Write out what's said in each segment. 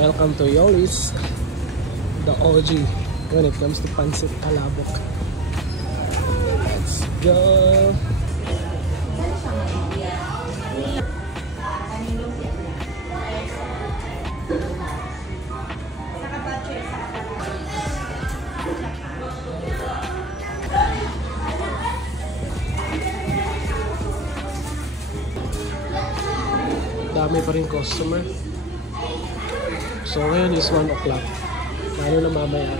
Welcome to Yoli's, the OG when it comes to pancit palabok. Let's go! Dami pa rin customer. So ngayon is 1 o'clock. Lalo na mamaya.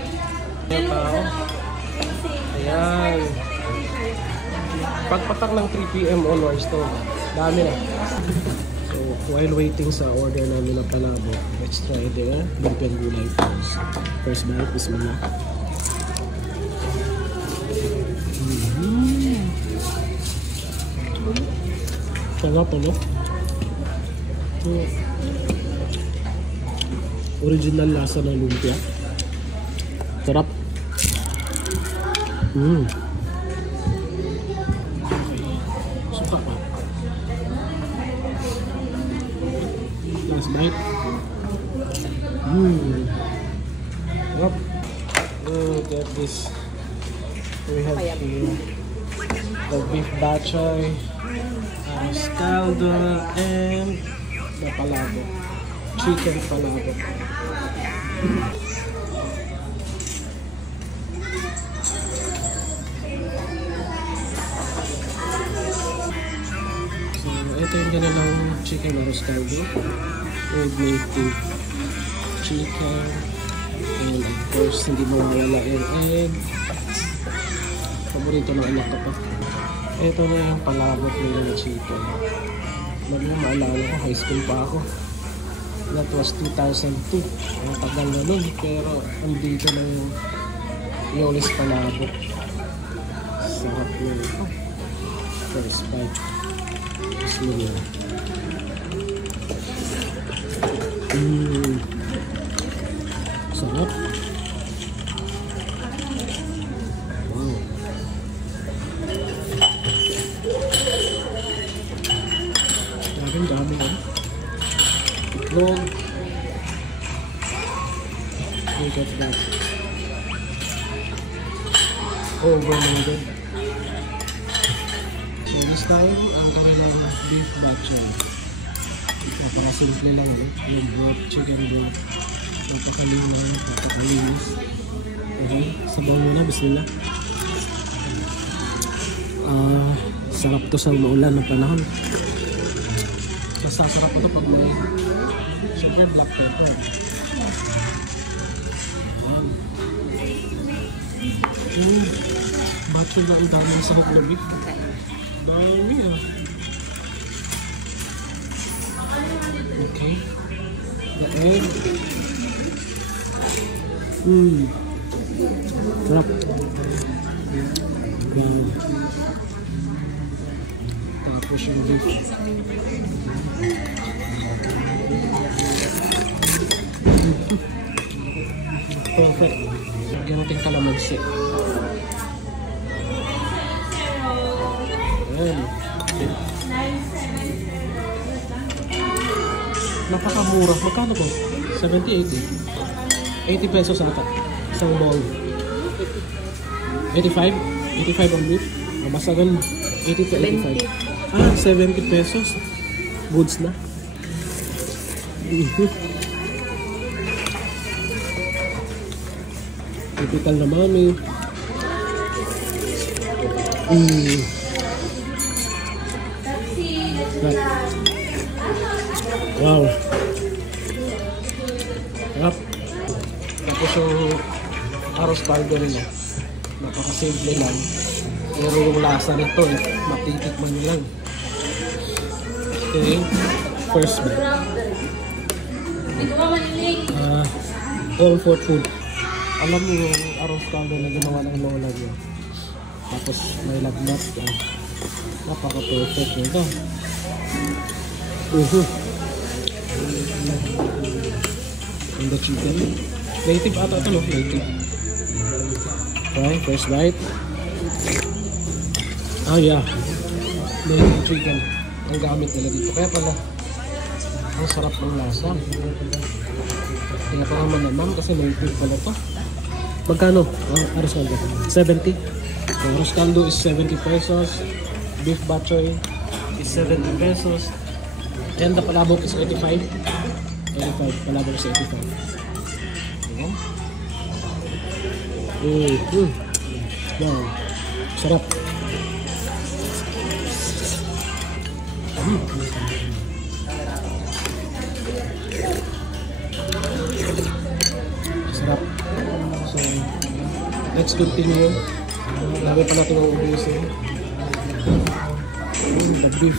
Ayan tao. Ayan. Pagpatak ng 3 PM onwards to, dami na. So while waiting sa order namin ng palabok, let's try the lumpiang gulay first. First bite, bismillah. Sarap ano? Original lasa ng lumpia. Sarap. Okay. Suka pa. Last bite. Sarap. Look at this. We have here the beef bachay, caldo, and the palabok. Chicken palabok. So, ito yung kanilang chicken arroz caldo with native chicken, and of course hindi mawawala yung egg. Paborito ng anak ko pa. Ito na yung palabok nila na chicken. Maalala ko, high school pa ako. That was 2002. Ang tagal na nun, pero andito na yung Yoli's palabok. Sarap yun ito. First bite. Bismillah. Sarap. Wow. Dami yan. Itlog. Look at that. Overloaded. So this time, ang kanilang beef bachay. Napakasimple lang yun. Yung broth, chicken broth. Napakalinis. Okay, sabaw muna, bismillah. Sarap to sa maulan ng panahon. Masasarap ito pag may super black pepper. Bakit ba ang dami sa hook na beef? Dami ah. Okay. The egg. Sarap. Tapos yung beef. Perfect. Lagyan natin kalamansi. Ayan. Napakamura. Magkano po? 70, 80. 80 pesos ata. Isang bowl. 85? 85 ang beef? Basta ganun. 80 to 85. 70 pesos. Goods na. Typical na mami. Wow. Sarap. Tapos yung arroz caldo nila. Napakasimple lang. Pero yung lasa nito matitikman nyo lang. Okay. First bite. All for food. Alam mo yung arroz caldo na ginawa ng lola niya. Tapos may lagnat. Napaka-perfect nito. And the chicken. Native ata ito, no? Native. Okay, first bite. Yeah. Native chicken. Ang gamit nila dito. Kaya pala, ang sarap ng lasa. Kaya pa naman naman kasi native pala to. Magkano? Arroz caldo. 70. The arroz caldo is 70 pesos. Beef bachoy is 70 pesos. And the palabok is 85. 85. Palabok is 85. Ayan. Wow. Sarap. Sarap. So, let's continue. Lagi pa natin ang ubusin. The beef.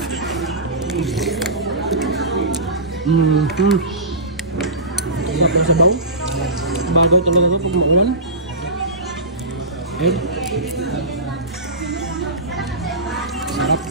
Sarap ng sabaw. Bagay talaga ito pag maulan. And sarap.